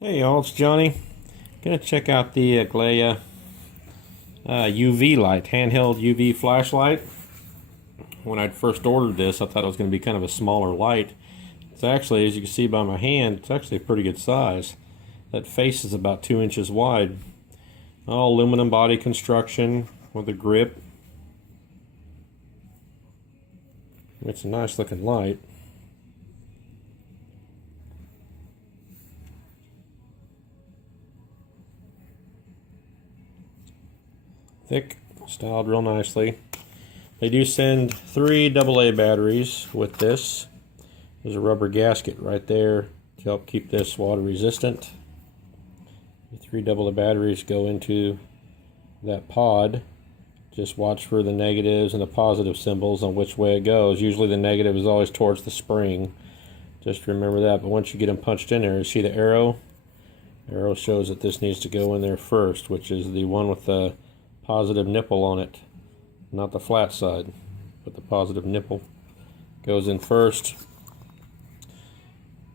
Hey y'all, it's Johnny. Gonna check out the Aglaia UV light, handheld UV flashlight. When I first ordered this, I thought it was going to be kind of a smaller light. It's actually, as you can see by my hand, it's actually a pretty good size. That face is about 2 inches wide. All aluminum body construction with a grip. It's a nice looking light. Thick, styled real nicely. They do send 3 AA batteries with this. There's a rubber gasket right there to help keep this water resistant. The 3 AA batteries go into that pod. Just watch for the negatives and the positive symbols on which way it goes. Usually the negative is always towards the spring. Just remember that. But once you get them punched in there, you see the arrow? The arrow shows that this needs to go in there first, which is the one with the positive nipple on it, not the flat side, but the positive nipple goes in first,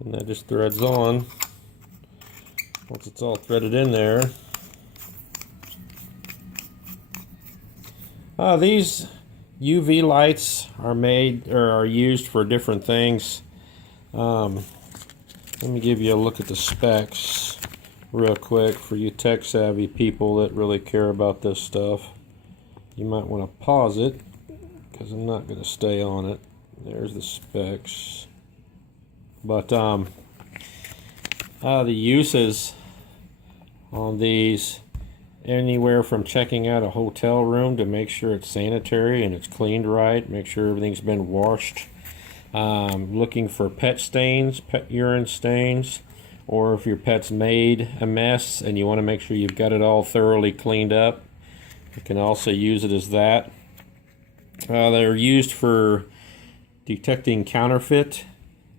and that just threads on. Once it's all threaded in there, these UV lights are made or are used for different things. Let me give you a look at the specs real quick for you tech savvy people that really care about this stuff. You might want to pause it because I'm not going to stay on it. There's the specs. But the uses on these, anywhere from checking out a hotel room to make sure it's sanitary and it's cleaned right, make sure everything's been washed, looking for pet stains, pet urine stains, or if your pet's made a mess and you want to make sure you've got it all thoroughly cleaned up, you can also use it as that. They're used for detecting counterfeit.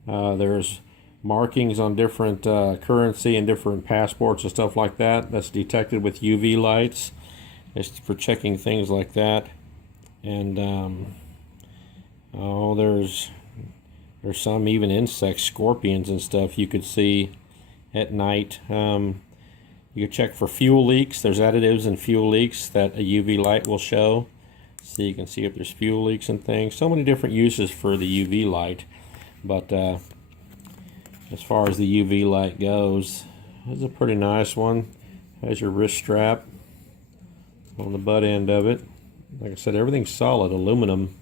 There's markings on different currency and different passports and stuff like that. That's detected with UV lights. It's for checking things like that. And there's some even insects, scorpions and stuff you could see at night. You can check for fuel leaks. There's additives in fuel leaks that a UV light will show, so you can see if there's fuel leaks and things. So many different uses for the UV light. But as far as the UV light goes, it's a pretty nice one. Has your wrist strap on the butt end of it. Like I said, everything's solid aluminum,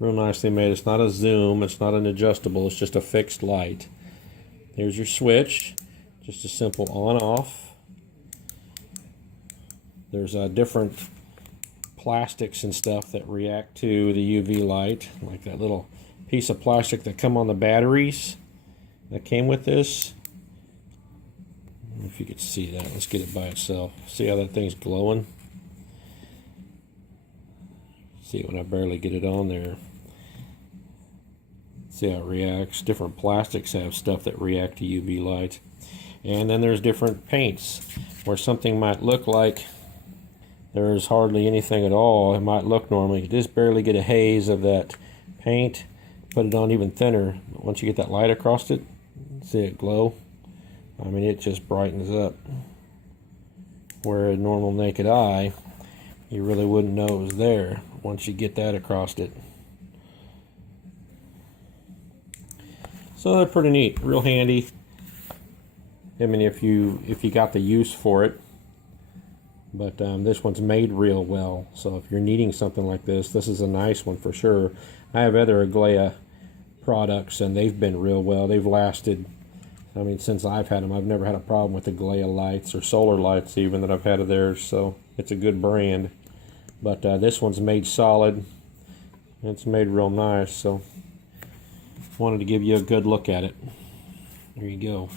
real nicely made. It's not a zoom, it's not an adjustable, it's just a fixed light. Here's your switch, just a simple on-off. There's different plastics and stuff that react to the UV light, like that little piece of plastic that come on the batteries that came with this. I don't know if you could see that. Let's get it by itself. See how that thing's glowing? See it when I barely get it on there. See how it reacts. Different plastics have stuff that react to UV light. And then there's different paints where something might look like there's hardly anything at all. It might look normal. You just barely get a haze of that paint. Put it on even thinner. Once you get that light across it, see it glow? I mean, it just brightens up. Where a normal naked eye, you really wouldn't know it was there once you get that across it. So they're pretty neat, real handy. I mean, if you got the use for it. But this one's made real well. So if you're needing something like this, this is a nice one for sure. I have other Aglaia products and they've been real well. They've lasted. I mean, since I've had them, I've never had a problem with Aglaia lights or solar lights even that I've had of theirs. So it's a good brand. But this one's made solid. It's made real nice. So wanted to give you a good look at it. There you go.